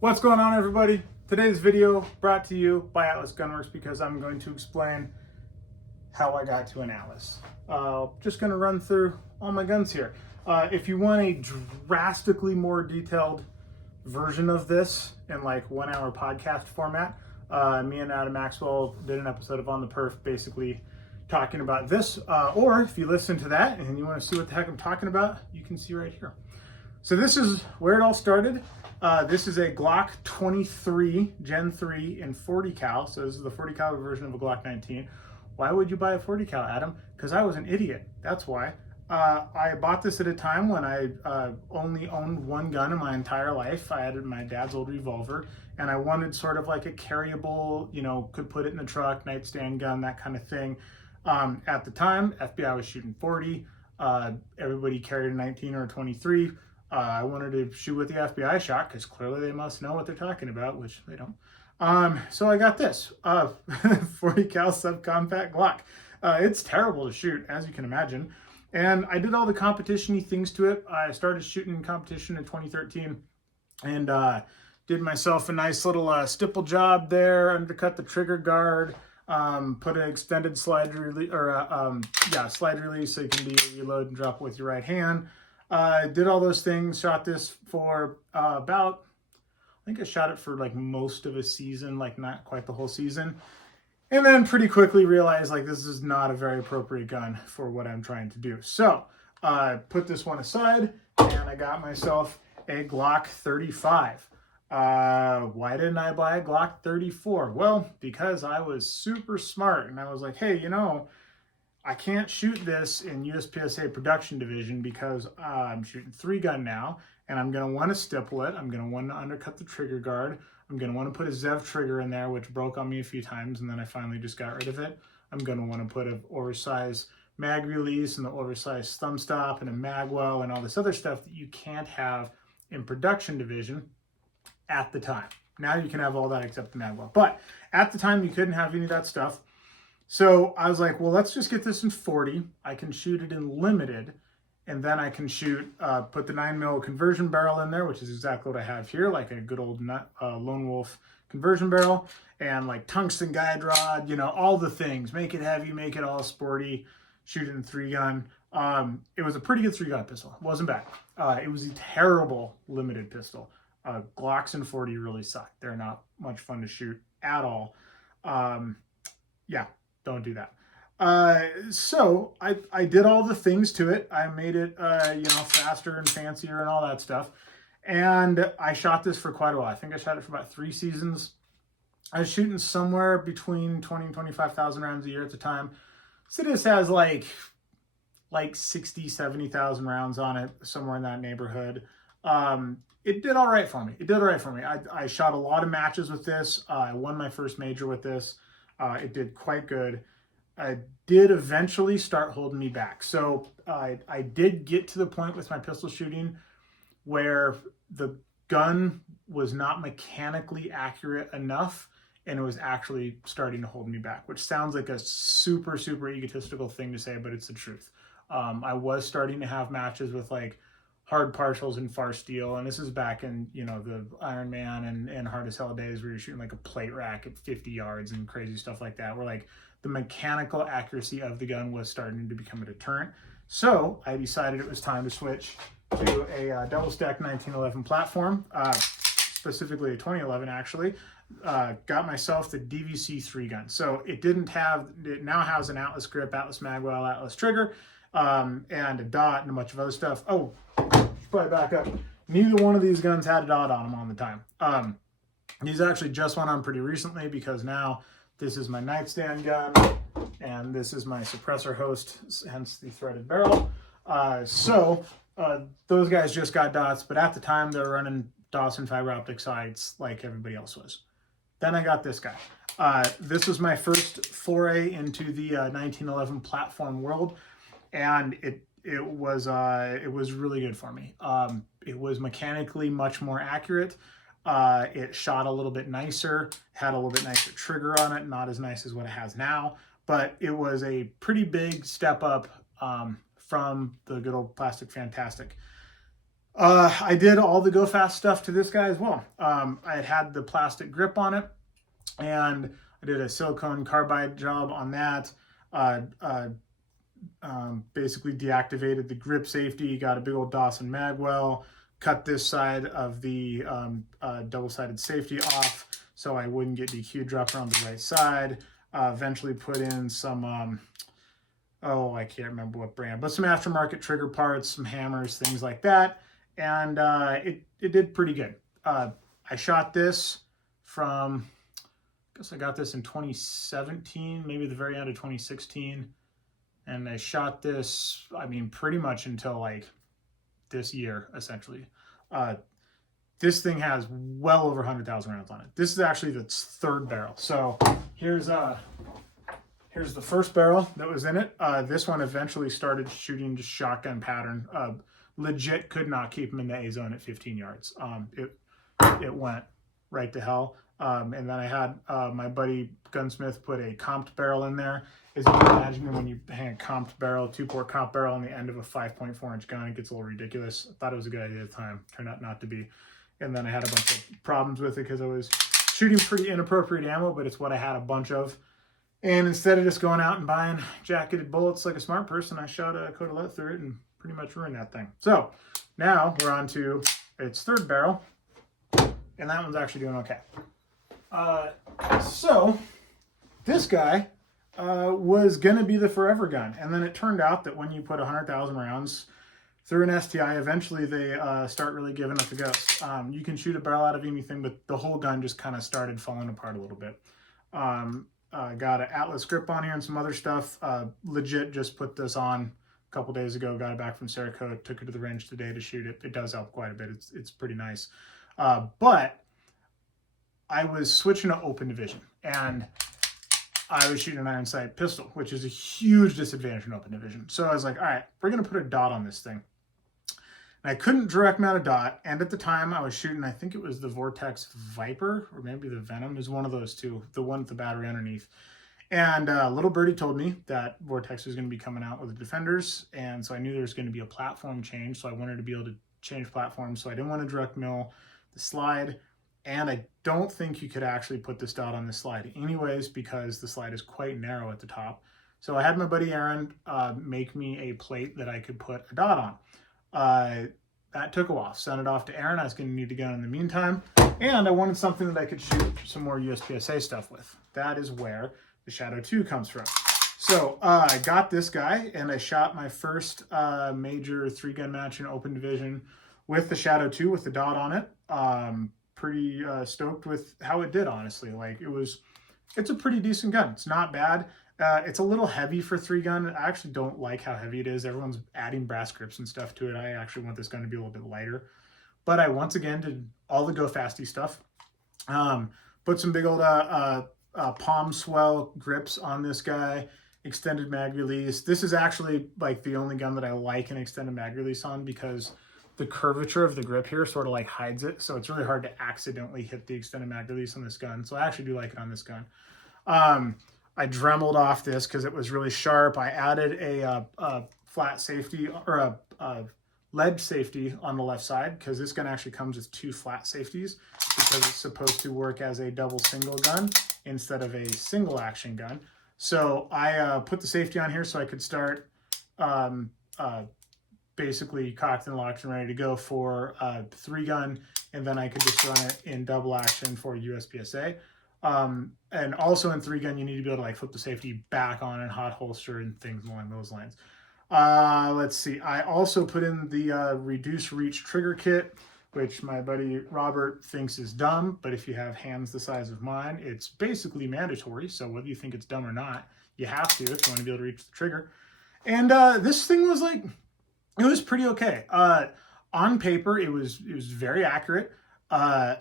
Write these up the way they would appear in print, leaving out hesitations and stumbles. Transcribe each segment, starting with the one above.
What's going on, everybody? Today's video brought to you by Atlas Gunworks because I'm going to explain how I got to an Atlas. Just going to run through all my guns here. If you want a drastically more detailed version of this in like 1 hour podcast format, me and Adam Maxwell did an episode of On the Perf basically talking about this. Or if you listen to that and you want to see what the heck I'm talking about, you can see right here. So this is where it all started. This is a Glock 23 Gen 3 in 40 cal. So this is the 40 cal version of a Glock 19. Why would you buy a 40 cal, Adam? Because I was an idiot. That's why. I bought this at a time when I only owned one gun in my entire life. I had my dad's old revolver, and I wanted sort of like a carryable, could put it in the truck, nightstand gun, that kind of thing. At the time, FBI was shooting 40. Everybody carried a 19 or a 23. I wanted to shoot with the FBI shot because clearly they must know what they're talking about, which they don't. So I got this 40 cal subcompact Glock. It's terrible to shoot, as you can imagine. And I did all the competition-y things to it. I started shooting competition in 2013 and did myself a nice little stipple job there, undercut the trigger guard, put an extended slide release, slide release so you can reload and drop with your right hand. Did all those things, shot this for I think I shot it for like most of a season, like not quite the whole season. And then pretty quickly realized like this is not a very appropriate gun for what I'm trying to do. So I put this one aside and I got myself a Glock 35. Why didn't I buy a Glock 34? Well, because I was super smart and I was like, hey, I can't shoot this in USPSA production division because I'm shooting 3-gun now, and I'm going to want to stipple it. I'm going to want to undercut the trigger guard. I'm going to want to put a ZEV trigger in there, which broke on me a few times, and then I finally just got rid of it. I'm going to want to put an oversized mag release and the oversized thumb stop and a mag well and all this other stuff that you can't have in production division at the time. Now you can have all that except the mag well. But at the time, you couldn't have any of that stuff. So I was like, well, let's just get this in 40. I can shoot it in limited, and then I can put the 9mm conversion barrel in there, which is exactly what I have here, like a good old Lone Wolf conversion barrel, and like tungsten guide rod, all the things. Make it heavy, make it all sporty, shoot it in 3-gun. It was a pretty good 3-gun pistol. It wasn't bad. It was a terrible limited pistol. Glocks in 40 really suck. They're not much fun to shoot at all. Don't do that. So I did all the things to it. I made it, faster and fancier and all that stuff. And I shot this for quite a while. I think I shot it for about 3 seasons. I was shooting somewhere between 20 and 25,000 rounds a year at the time. So this has like 60, 70,000 rounds on it, somewhere in that neighborhood. It did all right for me. I shot a lot of matches with this. I won my first major with this. It did quite good. I did eventually start holding me back. So I did get to the point with my pistol shooting where the gun was not mechanically accurate enough, and it was actually starting to hold me back, which sounds like a super, super egotistical thing to say, but it's the truth. I was starting to have matches with like hard partials and far steel, and this is back in the Iron Man and Hard as Hell days where you're shooting like a plate rack at 50 yards and crazy stuff like that, where like the mechanical accuracy of the gun was starting to become a deterrent. So I decided it was time to switch to a double stack 1911 platform, specifically a 2011 actually. Got myself the DVC 3-gun. So it now has an Atlas grip, Atlas magwell, Atlas trigger, and a dot and a bunch of other stuff. Oh, probably back up. Neither one of these guns had a dot on them on the time. These actually just went on pretty recently because now this is my nightstand gun and this is my suppressor host, hence the threaded barrel. Those guys just got dots, but at the time they were running Dawson fiber optic sights like everybody else was. Then I got this guy. This was my first foray into the 1911 platform world, and it was really good for me. It was mechanically much more accurate. It shot a little bit nicer, had a little bit nicer trigger on it, not as nice as what it has now, but it was a pretty big step up from the good old Plastic Fantastic. I did all the go fast stuff to this guy as well. I had the plastic grip on it, and I did a silicone carbide job on that. Uh, uh, Basically deactivated the grip safety, got a big old Dawson magwell, cut this side of the double-sided safety off so I wouldn't get DQ dropped around the right side. Eventually put in some, oh, I can't remember what brand, but some aftermarket trigger parts, some hammers, things like that. And it did pretty good. I shot this from, I guess I got this in 2017, maybe the very end of 2016. And I shot this, I mean, pretty much until like this year, essentially. This thing has well over 100,000 rounds on it. This is actually the third barrel. So here's the first barrel that was in it. This one eventually started shooting just shotgun pattern. Legit could not keep him in the A zone at 15 yards. It went right to hell. And then I had my buddy Gunsmith put a comped barrel in there. As you can imagine, when you hang a comped barrel, 2-port comp barrel on the end of a 5.4-inch gun, it gets a little ridiculous. I thought it was a good idea at the time. Turned out not to be. And then I had a bunch of problems with it because I was shooting pretty inappropriate ammo, but it's what I had a bunch of. And instead of just going out and buying jacketed bullets like a smart person, I shot a coat of lead through it and pretty much ruined that thing. So now we're on to its third barrel, and that one's actually doing okay. So this guy was going to be the forever gun. And then it turned out that when you put 100,000 rounds through an STI, eventually they start really giving up the ghost. You can shoot a barrel out of anything, but the whole gun just kind of started falling apart a little bit. Got an Atlas grip on here and some other stuff. Legit just put this on a couple days ago, got it back from Cerakote, took it to the range today to shoot it. It does help quite a bit. It's pretty nice. But I was switching to open division, and I was shooting an iron sight pistol, which is a huge disadvantage in open division. So I was like, all right, we're going to put a dot on this thing. And I couldn't direct mount a dot. And at the time I was shooting, I think it was the Vortex Viper, or maybe the Venom, is one of those two, the one with the battery underneath. And little birdie told me that Vortex was going to be coming out with the Defenders. And so I knew there was going to be a platform change. So I wanted to be able to change platforms. So I didn't want to direct mill the slide. And I don't think you could actually put this dot on the slide anyways, because the slide is quite narrow at the top. So I had my buddy Aaron make me a plate that I could put a dot on. That took a while. Sent it off to Aaron. I was going to need a gun in the meantime. And I wanted something that I could shoot some more USPSA stuff with. That is where the Shadow 2 comes from. So I got this guy, and I shot my first major 3-gun match in open division with the Shadow 2 with the dot on it. Pretty stoked with how it did, honestly. Like, it's a pretty decent gun. It's not bad. It's a little heavy for 3-gun. I actually don't like how heavy it is. Everyone's adding brass grips and stuff to it. I actually want this gun to be a little bit lighter. But I once again did all the go fasty stuff. Put some big old palm swell grips on this guy. Extended mag release. This is actually like the only gun that I like an extended mag release on, because the curvature of the grip here sort of like hides it. So it's really hard to accidentally hit the extended mag release on this gun. So I actually do like it on this gun. I dremeled off this because it was really sharp. I added a flat safety, or a lead safety on the left side, because this gun actually comes with 2 flat safeties, because it's supposed to work as a double single gun instead of a single action gun. So I put the safety on here so I could start basically cocked and locked and ready to go for 3-gun, and then I could just run it in double action for USPSA. And also in 3-gun, you need to be able to like flip the safety back on and hot holster and things along those lines. Let's see. I also put in the reduce reach trigger kit, which my buddy Robert thinks is dumb, but if you have hands the size of mine, it's basically mandatory. So whether you think it's dumb or not, you have to if you want to be able to reach the trigger. And this thing was like, it was pretty okay. On paper, it was very accurate. I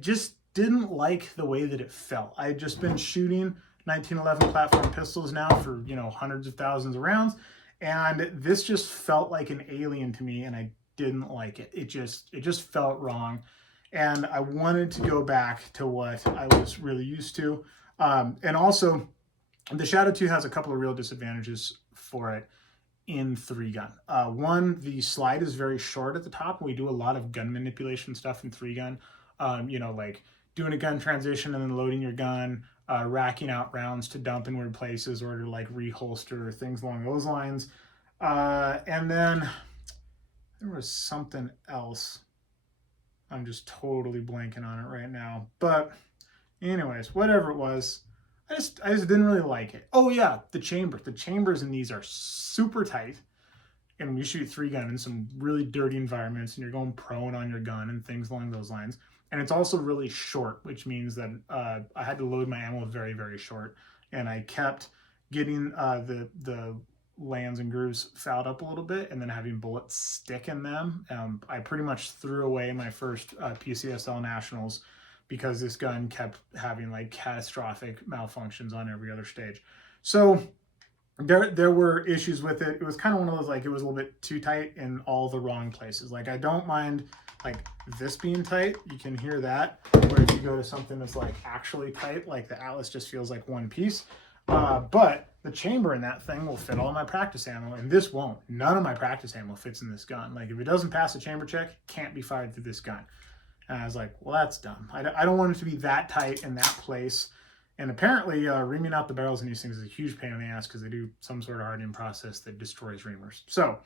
just didn't like the way that it felt. I had just been shooting 1911 platform pistols now for, hundreds of thousands of rounds, and this just felt like an alien to me, and I didn't like it. It just felt wrong, and I wanted to go back to what I was really used to. And also, the Shadow 2 has a couple of real disadvantages for it. in 3-gun. One, the slide is very short at the top. We do a lot of gun manipulation stuff in 3-gun. Like doing a gun transition and then loading your gun, racking out rounds to dump in weird places or to like reholster or things along those lines. And then there was something else. I'm just totally blanking on it right now. But anyways, whatever it was, I just didn't really like it. Oh yeah, the chamber. The chambers in these are super tight. And when you shoot 3-gun in some really dirty environments and you're going prone on your gun and things along those lines. And it's also really short, which means that I had to load my ammo very, very short. And I kept getting the lands and grooves fouled up a little bit and then having bullets stick in them. I pretty much threw away my first PCSL Nationals because this gun kept having like catastrophic malfunctions on every other stage. So there were issues with it. It was kind of one of those, like, it was a little bit too tight in all the wrong places. Like, I don't mind like this being tight. You can hear that. Where if you go to something that's like actually tight, like the Atlas just feels like one piece. But the chamber in that thing will fit all my practice ammo, and this won't. None of my practice ammo fits in this gun. Like, if it doesn't pass the chamber check, it can't be fired through this gun. And I was like, well, that's dumb. I don't want it to be that tight in that place. And apparently, reaming out the barrels in these things is a huge pain in the ass because they do some sort of hardening process that destroys reamers. So,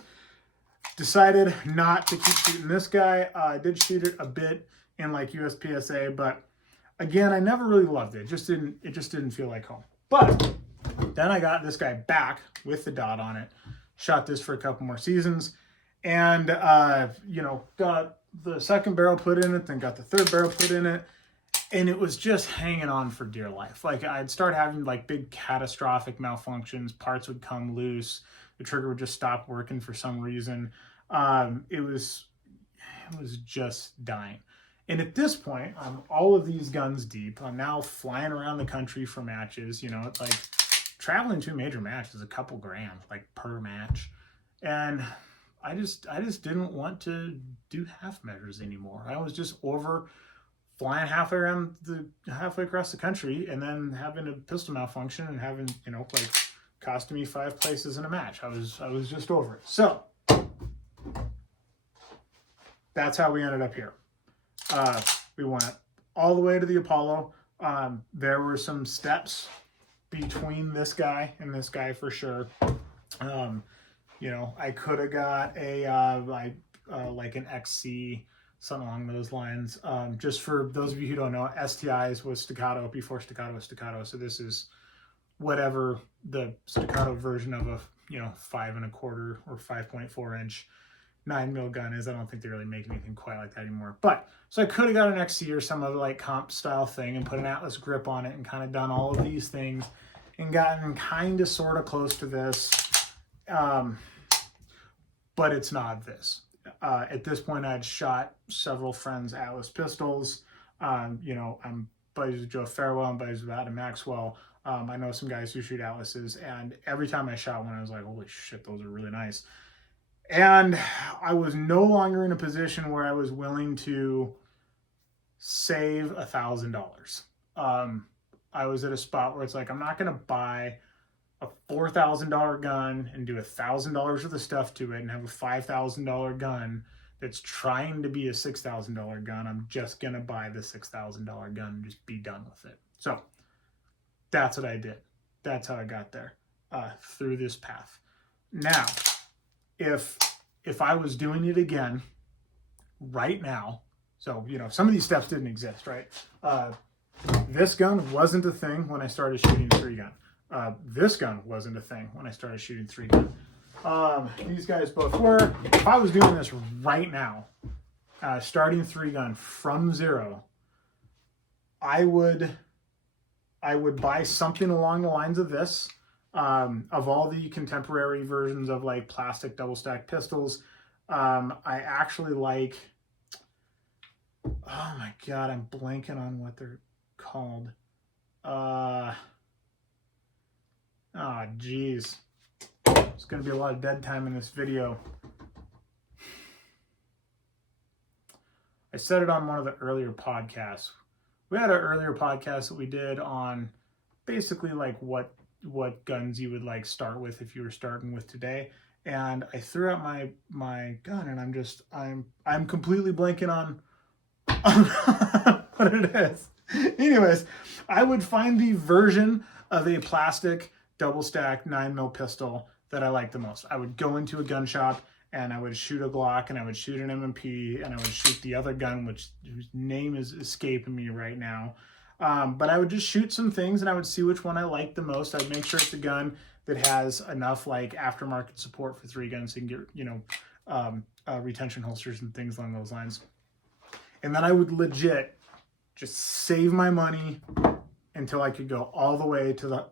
decided not to keep shooting this guy. I did shoot it a bit in like USPSA, but again, I never really loved it. It just didn't feel like home. But then I got this guy back with the dot on it, shot this for a couple more seasons, and got the second barrel put in it, then got the third barrel put in it, and it was just hanging on for dear life. Like, I'd start having like big catastrophic malfunctions, parts would come loose, the trigger would just stop working for some reason. It was just dying. And at this point, I'm all of these guns deep. I'm now flying around the country for matches. It's like traveling to a major match is a couple grand, like, per match. And I just didn't want to do half measures anymore. I was just over flying halfway across the country and then having a pistol malfunction and having, like, costing me 5 places in a match. I was just over it. So that's how we ended up here. We went all the way to the Apollo. There were some steps between this guy and this guy for sure. I could have got like an XC, something along those lines. Just for those of you who don't know, STIs was staccato before staccato was staccato. So this is whatever the staccato version of a 5 1/4 or 5.4 inch 9mm gun is. I don't think they really make anything quite like that anymore. But so I could have got an XC or some other like comp style thing and put an Atlas grip on it and kind of done all of these things and gotten kind of sort of close to this. But it's not this. At this point, I'd shot several friends' Atlas pistols. I'm buddies with Joe Farewell, I'm buddies with Adam Maxwell. I know some guys who shoot Atlases, and every time I shot one, I was like, holy shit, those are really nice. And I was no longer in a position where I was willing to save $1,000. I was at a spot where it's like, I'm not going to buy a $4,000 gun and do $1,000 worth of stuff to it and have a $5,000 gun that's trying to be a $6,000 gun. I'm just going to buy the $6,000 gun and just be done with it. So that's what I did. That's how I got there, through this path. Now, if I was doing it again right now, so, some of these steps didn't exist, right? This gun wasn't a thing when I started shooting 3-gun. This gun wasn't a thing when I started shooting 3-gun. These guys both were. If I was doing this right now, starting 3-gun from zero, I would buy something along the lines of this. Of all the contemporary versions of like plastic double stack pistols, I actually like, oh my god, I'm blanking on what they're called. Geez. There's going to be a lot of dead time in this video. I said it on one of the earlier podcasts. We had an earlier podcast that we did on basically like what guns you would like start with if you were starting with today. and I threw out my gun, and I'm completely blanking on what it is. Anyways, I would find the version of a plastic double stack 9mm pistol that I like the most. I would go into a gun shop and I would shoot a Glock and I would shoot an M&P and I would shoot the other gun, whose name is escaping me right now. But I would just shoot some things and I would see which one I liked the most. I'd make sure it's a gun that has enough like aftermarket support for 3 guns so you can get, retention holsters and things along those lines. And then I would legit just save my money until I could go all the way to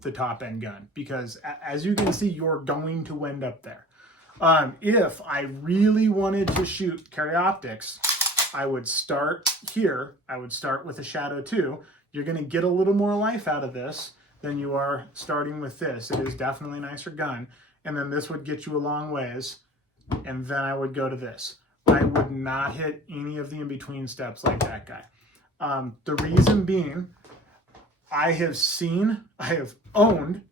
the top end gun, because as you can see, you're going to end up there. If I really wanted to shoot carry optics, I would start here. I would start with a Shadow 2. You're going to get a little more life out of this than you are starting with this. It is definitely a nicer gun. And then this would get you a long ways. And then I would go to this. I would not hit any of the in-between steps like that guy. The reason being, I have owned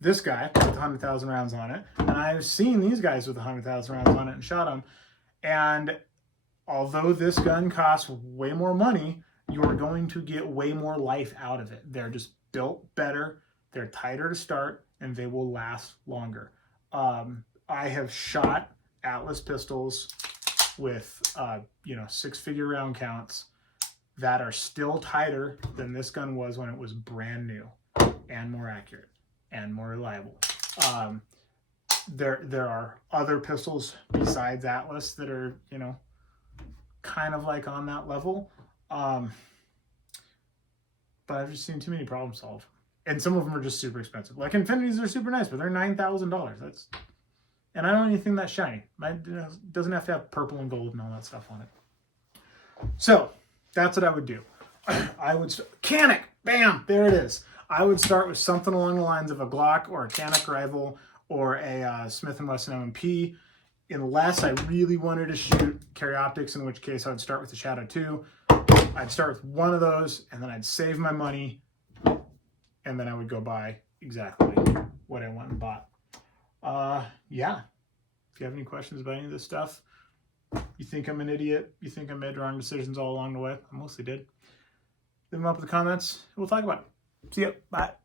this guy with 100,000 rounds on it, and I've seen these guys with 100,000 rounds on it and shot them. And although this gun costs way more money, you're going to get way more life out of it. They're just built better, they're tighter to start, and they will last longer. I have shot Atlas pistols with 6-figure round counts that are still tighter than this gun was when it was brand new, and more accurate and more reliable. There are other pistols besides Atlas that are kind of like on that level, but I've just seen too many problems solved, and some of them are just super expensive. Like Infinities are super nice, but they're $9,000. And I don't need anything that shiny. Mine doesn't have to have purple and gold and all that stuff on it. So that's what I would do. I would Canic, bam, there it is. I would start with something along the lines of a Glock or a Canic rifle or a Smith & Wesson M&P, unless I really wanted to shoot carry optics, in which case I would start with the Shadow 2. I'd start with one of those, and then I'd save my money, and then I would go buy exactly what I went and bought. Yeah. If you have any questions about any of this stuff, you think I'm an idiot, you think I made wrong decisions all along the way, I mostly did, leave them up in the comments. We'll talk about it. See ya. Bye.